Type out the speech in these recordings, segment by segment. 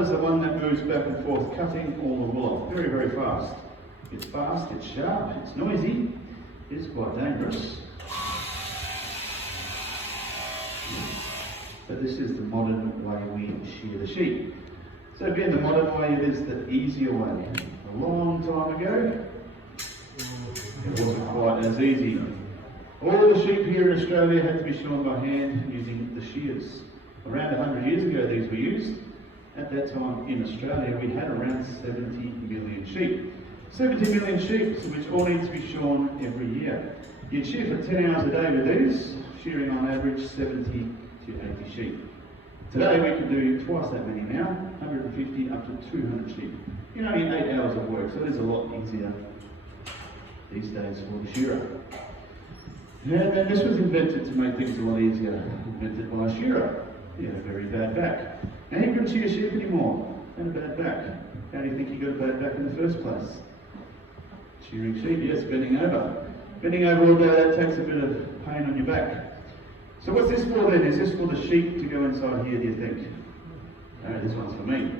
shearer is the one that moves back and forth, cutting all the wool off. Very, very fast. It's fast, it's sharp, it's noisy, it's quite dangerous. But this is the modern way we shear the sheep. So again, the modern way, it is the easier way. A long time ago, it wasn't quite as easy. All the sheep here in Australia had to be shorn by hand using the shears. Around 100 years ago these were used. At that time in Australia we had around 70 million sheep. 70 million sheep, which all need to be shorn every year. You'd shear for 10 hours a day with these, shearing on average 70 to 80 sheep. Today we can do twice that many now, 150 up to 200 sheep in only 8 hours of work, so it is a lot easier these days for the shearer. And then this was invented to make things a lot easier, invented by a shearer. He had a very bad back. And he couldn't shear sheep anymore. He had a bad back. How do you think he got a bad back in the first place? Shearing sheep, yes, bending over. Bending over all day, that takes a bit of pain on your back. So what's this for then? Is this for the sheep to go inside here, do you think? No, this one's for me.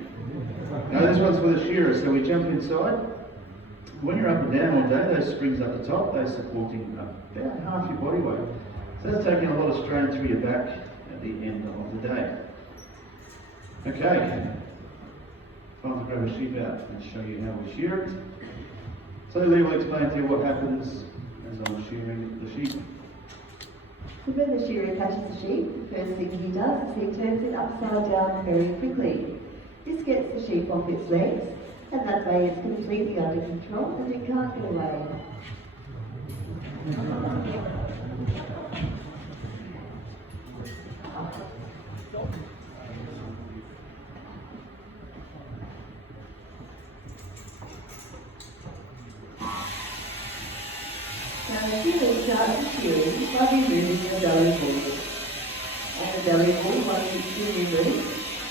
No, this one's for the shearer. So we jump inside. When you're up and down all day, those springs up the top, they're supporting about half your body weight. So that's taking a lot of strain through your back at the end of the day. Okay, time to grab a sheep out and show you how we shear it. So Lee will explain to you what happens as I'm shearing the sheep. So when the shearer catches the sheep, the first thing he does is he turns it upside down very quickly. This gets the sheep off its legs, and that way it's completely under control and it can't get away. Now the shearer starts the shearing by removing the belly ball. And the belly ball, once it's been removed,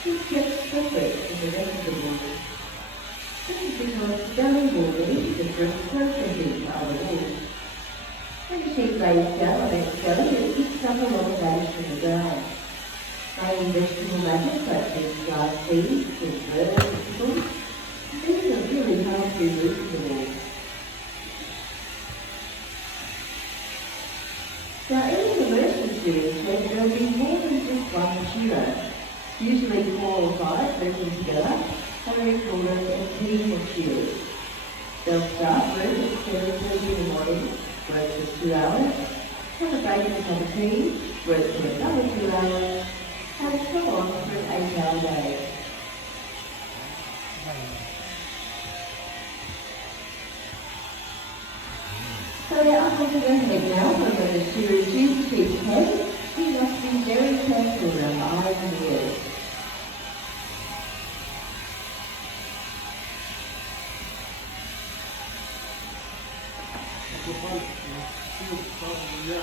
is kept separate from the rest of the ball. This is because the belly ball is different processing to other balls. When the sheep lays down on its belly, it picks up a lot of matter from the ground. Main vegetable matter such as dried seeds or birds or vegetables, these are really hard to remove from the ball. Now, in an immersion shearing shed, there will be more than just one shearer, usually 4 or 5 working together, and we call them a team of shearers. They'll start work at 7:30 in the morning, work for 2 hours, have a break and a cup of tea, work for another 2 hours, and so on for an 8-hour day. So they're up onto their head now, and when the shearer shoots the sheep's head, he must be very careful around the eyes and ears.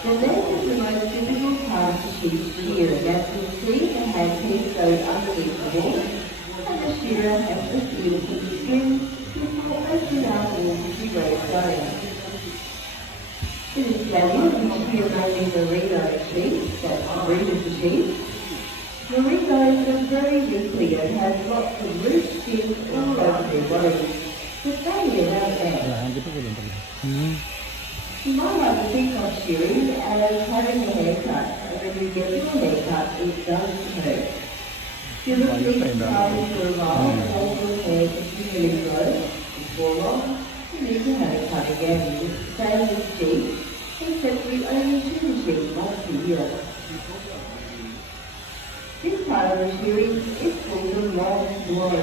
The neck is the most difficult part of the sheep's shearing. As you can see, the handpiece goes underneath the wool, and the shearer has to feel for the string before opening out the wool to see where it's going. In Australia, we shear mainly merino sheep, that's the breed of the sheep. Merinos are very wrinkly and have lots of loose skin all over their bodies, but they live out there. You might like to think of shearing as having a haircut, and when you get your haircut, it does hurt. You look these times for a while and hold your hair continually grow. Before long, you need to have it cut again. It's the same with sheep, except we only shear sheep once a year. This part of the shearing is called a long blow.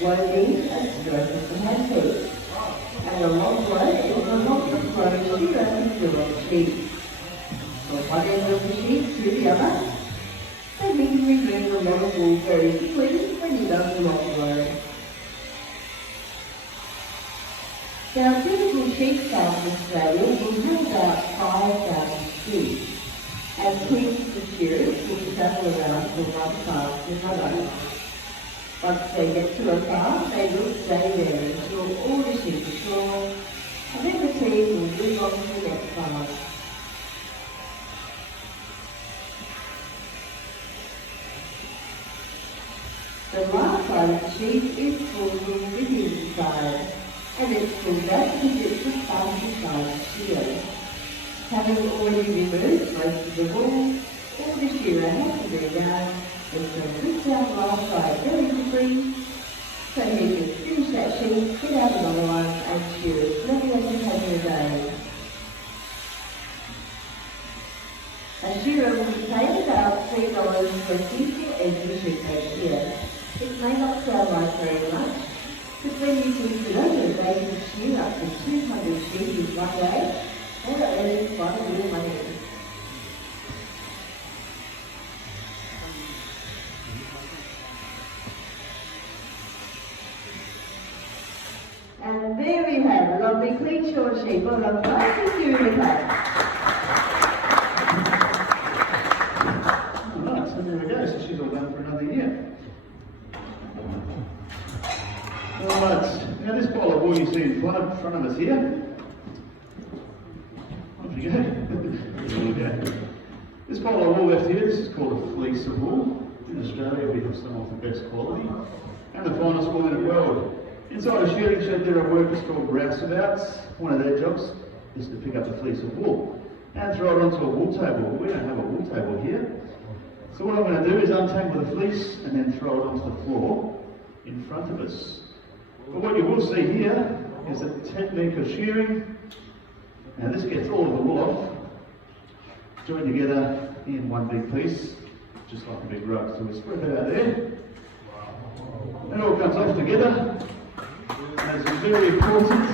Blow means a stroke of the handpiece. And a long blow is the longest blow shearer can do on the sheep. From one end of the sheep to the other, and we can remove a lot of wool very quickly when you done the long blow. Now, typical sheep farm in Australia will have about 5,000 sheep, and teams of shearers will travel around from one farm to another. Once they get to a farm, they will stay there until all the sheep are shorn, and then the team will move on to the next farm. The last side of the sheep is full of ribbon inside, and it's pulled back because it's the fastest side to shear. Having already removed most of the wool, all the shearer has to do now is to twist down the last side very quickly, so he can finish that sheep, get out another one, and shear as many as he can in a day. A shearer will be paid about $3.20 for every sheep they shear. It may not sound like very much, but when you consider that they can shear up to 200 sheep in one day, they are earning quite a bit of money. And there we have a lovely clean short sheep on a nice shearing pack. Alright, so there we go, so she's all done for another year. Alright, now this pile of wool you see in front of us here. Off you go. There we go. This pile of wool left here, this is called a fleece of wool. In Australia we have some of the best quality and the finest wool in the world. Inside a shearing shed there are workers called rouseabouts. One of their jobs is to pick up a fleece of wool and throw it onto a wool table. We don't have a wool table here. So what I'm going to do is untangle the fleece and then throw it onto the floor in front of us. But what you will see here is a technique of shearing. Now this gets all of the wool off, joined together in one big piece, just like a big rug. So we spread that out there. It all comes off together. And it's very important,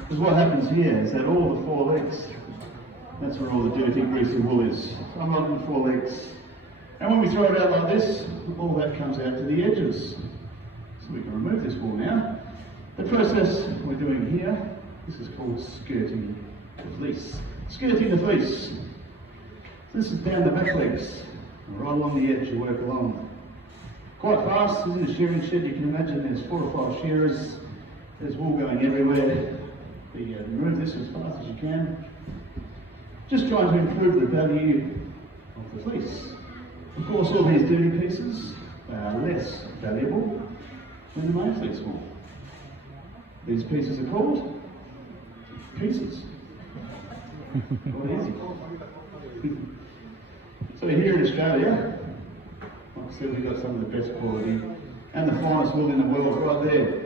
because what happens here is that all the four legs, that's where all the dirty, greasy wool is. So I'm on the four legs. And when we throw it out like this, all that comes out to the edges. So we can remove this wool now. The process we're doing here, this is called skirting the fleece. Skirting the fleece. This is down the back legs, right along the edge you work along. Quite fast, this is a shearing shed, you can imagine there's 4 or 5 shearers, there's wool going everywhere. Remove this as fast as you can. Just trying to improve the value of the fleece. Of course all these dirty pieces are less valuable than the main fleece wool. These pieces are called pieces. Quite easy. So here in Australia, like I said, we've got some of the best quality and the finest wool in the world right there.